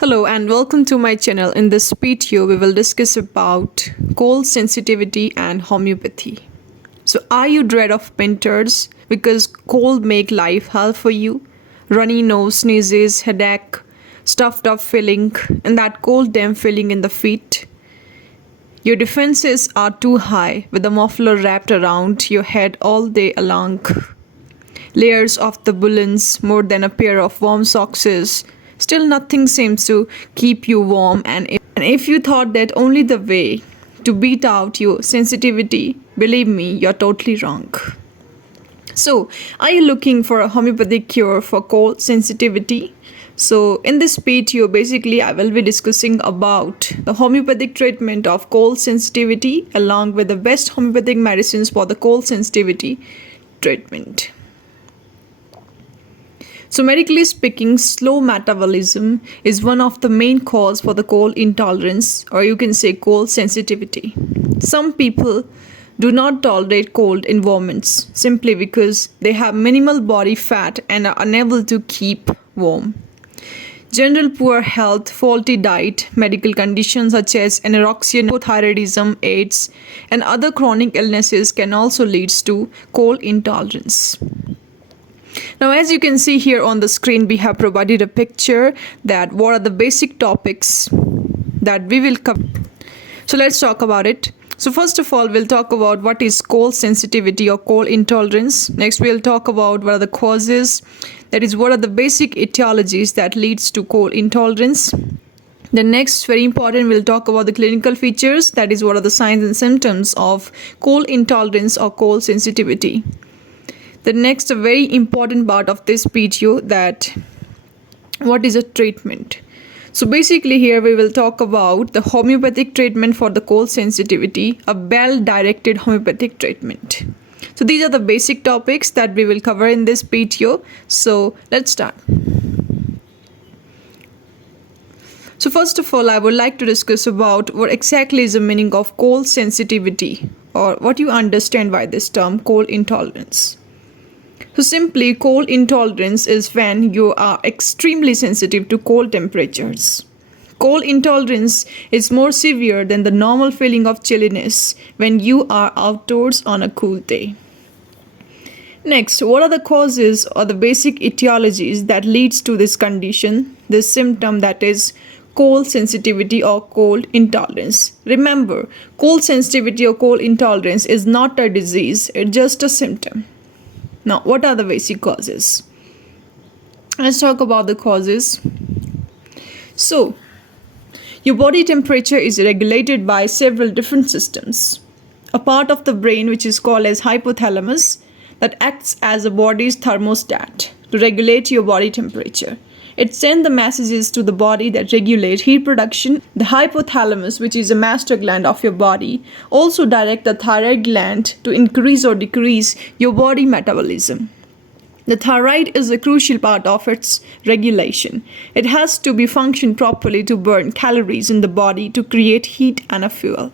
Hello and welcome to my channel. In this video, we will discuss about cold sensitivity and homeopathy. So, are you dread of winters because cold make life hell for you? Runny nose, sneezes, headache, stuffed up feeling, and that cold damp feeling in the feet? Your defenses are too high with a muffler wrapped around your head all day long. Layers of the bullens, more than a pair of warm socks. Still, nothing seems to keep you warm, and if you thought that only the way to beat out your sensitivity, believe me, you're totally wrong. So, are you looking for a homeopathic cure for cold sensitivity? So, in this video, basically, I will be discussing about the homeopathic treatment of cold sensitivity along with the best homeopathic medicines for the cold sensitivity treatment. So, medically speaking, slow metabolism is one of the main causes for the cold intolerance, or you can say cold sensitivity. Some people do not tolerate cold environments simply because they have minimal body fat and are unable to keep warm. General poor health, faulty diet, medical conditions such as anorexia, hypothyroidism, AIDS, and other chronic illnesses can also lead to cold intolerance. Now, as you can see here on the screen, we have provided a picture that what are the basic topics that we will cover. So let's talk about it. So first of all, we'll talk about what is cold sensitivity or cold intolerance. Next, we'll talk about what are the causes, that is, what are the basic etiologies that leads to cold intolerance. The next, very important, we'll talk about the clinical features, that is, what are the signs and symptoms of cold intolerance or cold sensitivity. The next, a very important part of this video, that what is a treatment. So basically here we will talk about the homeopathic treatment for the cold sensitivity, a well-directed homeopathic treatment. So these are the basic topics that we will cover in this video. So let's start. So first of all, I would like to discuss about what exactly is the meaning of cold sensitivity, or what you understand by this term cold intolerance. So simply, cold intolerance is when you are extremely sensitive to cold temperatures. Cold intolerance is more severe than the normal feeling of chilliness when you are outdoors on a cool day. Next, what are the causes or the basic etiologies that leads to this condition, this symptom, that is cold sensitivity or cold intolerance? Remember, cold sensitivity or cold intolerance is not a disease, it's just a symptom. Now, what are the basic causes? Let's talk about the causes. So, your body temperature is regulated by several different systems. A part of the brain, which is called as hypothalamus, that acts as a body's thermostat to regulate your body temperature. It sends the messages to the body that regulate heat production. The hypothalamus, which is a master gland of your body, also directs the thyroid gland to increase or decrease your body metabolism. The thyroid is a crucial part of its regulation. It has to be functioned properly to burn calories in the body to create heat and a fuel.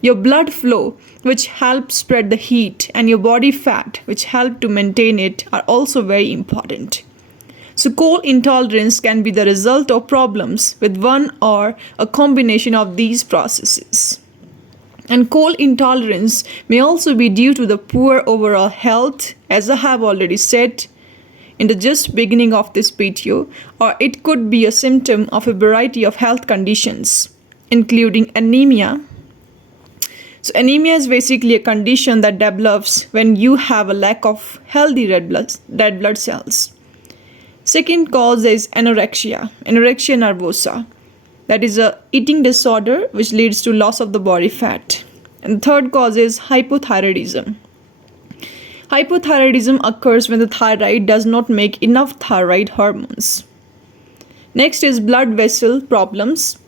Your blood flow, which helps spread the heat, and your body fat, which help to maintain it, are also very important. So cold intolerance can be the result of problems with one or a combination of these processes. And cold intolerance may also be due to the poor overall health, as I have already said in the just beginning of this video, or it could be a symptom of a variety of health conditions, including anemia. So anemia is basically a condition that develops when you have a lack of healthy red blood cells. Second cause is anorexia nervosa. That is a eating disorder which leads to loss of the body fat. And third cause is hypothyroidism. Hypothyroidism occurs when the thyroid does not make enough thyroid hormones. Next is blood vessel problems.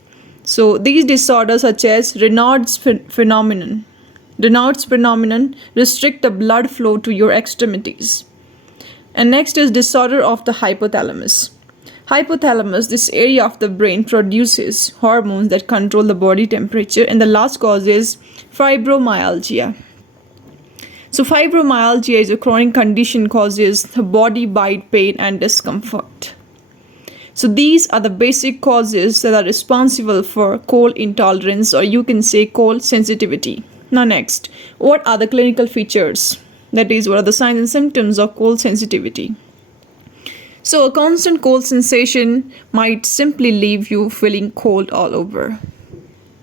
So these disorders such as Raynaud's phenomenon restrict the blood flow to your extremities. And next is disorder of the hypothalamus. Hypothalamus, this area of the brain, produces hormones that control the body temperature. And the last cause is fibromyalgia. So fibromyalgia is a chronic condition causes the body bite pain and discomfort. So these are the basic causes that are responsible for cold intolerance, or you can say cold sensitivity. Now next, what are the clinical features? That is, what are the signs and symptoms of cold sensitivity? So a constant cold sensation might simply leave you feeling cold all over.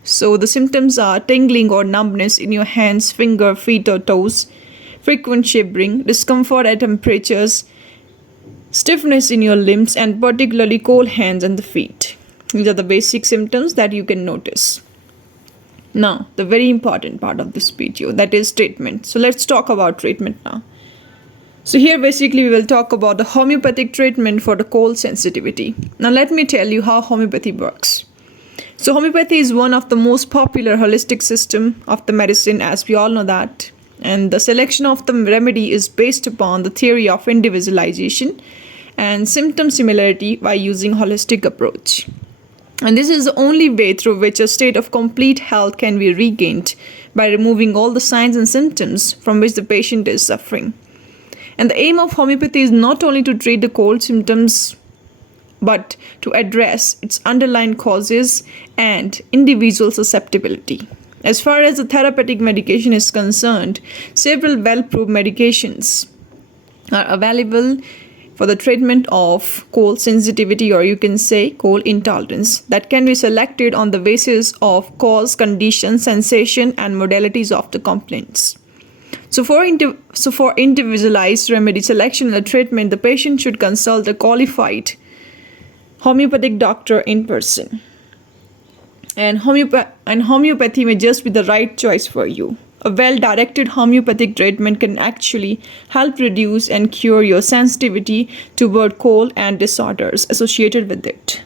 So the symptoms are tingling or numbness in your hands, finger, feet or toes, frequent shivering, discomfort at temperatures, stiffness in your limbs, and particularly cold hands and the feet. These are the basic symptoms that you can notice. Now, the very important part of this video, that is treatment. So let's talk about treatment now. So here basically we will talk about the homeopathic treatment for the cold sensitivity. Now let me tell you how homeopathy works. So homeopathy is one of the most popular holistic system of the medicine, as we all know that. And the selection of the remedy is based upon the theory of individualization and symptom similarity by using holistic approach. And this is the only way through which a state of complete health can be regained, by removing all the signs and symptoms from which the patient is suffering. And the aim of homeopathy is not only to treat the cold symptoms, but to address its underlying causes and individual susceptibility. As far as the therapeutic medication is concerned, several well-proved medications are available for the treatment of cold sensitivity, or you can say cold intolerance, that can be selected on the basis of cause, condition, sensation and modalities of the complaints. So for individualized remedy selection and treatment, the patient should consult a qualified homeopathic doctor in person. And homeopathy may just be the right choice for you. A well-directed homeopathic treatment can actually help reduce and cure your sensitivity toward cold and disorders associated with it.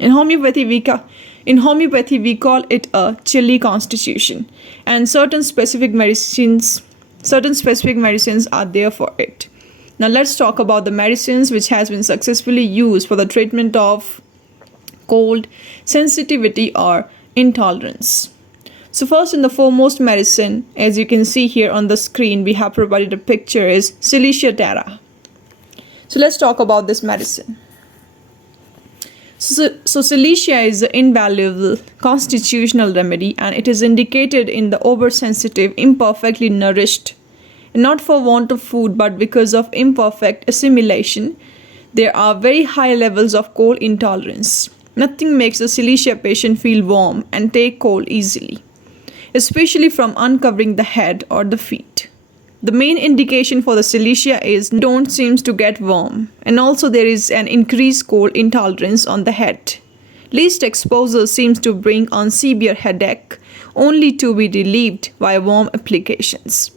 In homeopathy, we call it a chilly constitution, and certain specific medicines are there for it. Now let's talk about the medicines which has been successfully used for the treatment of cold sensitivity or intolerance. So first and the foremost medicine, as you can see here on the screen, we have provided a picture, is Silicea terra. So let's talk about this medicine. So Silicea is an invaluable constitutional remedy, and it is indicated in the oversensitive, imperfectly nourished, and not for want of food but because of imperfect assimilation. There are very high levels of cold intolerance. Nothing makes a Silicea patient feel warm and take cold easily, especially from uncovering the head or the feet. The main indication for the Silicea is don't seems to get warm, and also there is an increased cold intolerance on the head. Least exposure seems to bring on severe headache, only to be relieved by warm applications.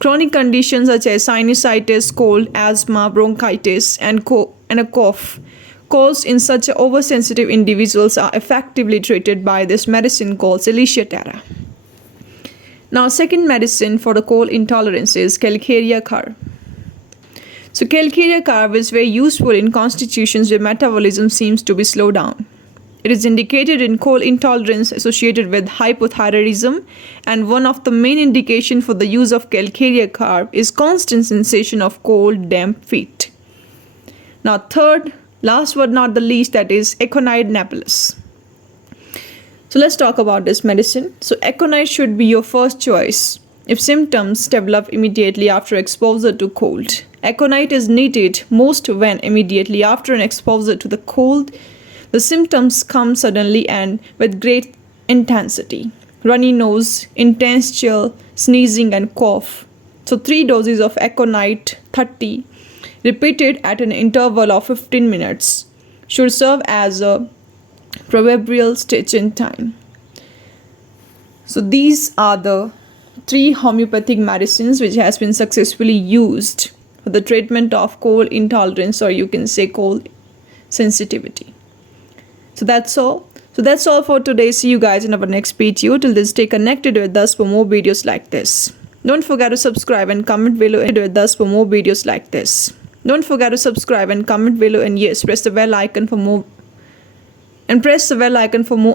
Chronic conditions such as sinusitis, cold, asthma, bronchitis, and a cough caused in such oversensitive individuals are effectively treated by this medicine called Silicea terra. Now, second medicine for the cold intolerance is Calcarea carb. So Calcarea carb is very useful in constitutions where metabolism seems to be slowed down. It is indicated in cold intolerance associated with hypothyroidism, and one of the main indications for the use of Calcarea carb is constant sensation of cold, damp feet. Now third, last but not the least, that is Aconite napellus. So let's talk about this medicine. So aconite should be your first choice if symptoms develop immediately after exposure to cold. Aconite is needed most when immediately after an exposure to the cold, the symptoms come suddenly and with great intensity. Runny nose, intense chill, sneezing and cough. So 3 doses of aconite 30 repeated at an interval of 15 minutes should serve as a proverbial stitch in time. So these are the 3 homeopathic medicines which has been successfully used for the treatment of cold intolerance, or you can say cold sensitivity. So that's all. So that's all for today. See you guys in our next video. Till then, stay connected with us for more videos like this. Don't forget to subscribe and comment below with us for more videos like this. Don't forget to subscribe and comment below, and yes, press the bell icon for more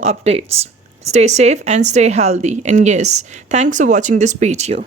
updates. Stay safe and stay healthy. And yes, thanks for watching this video.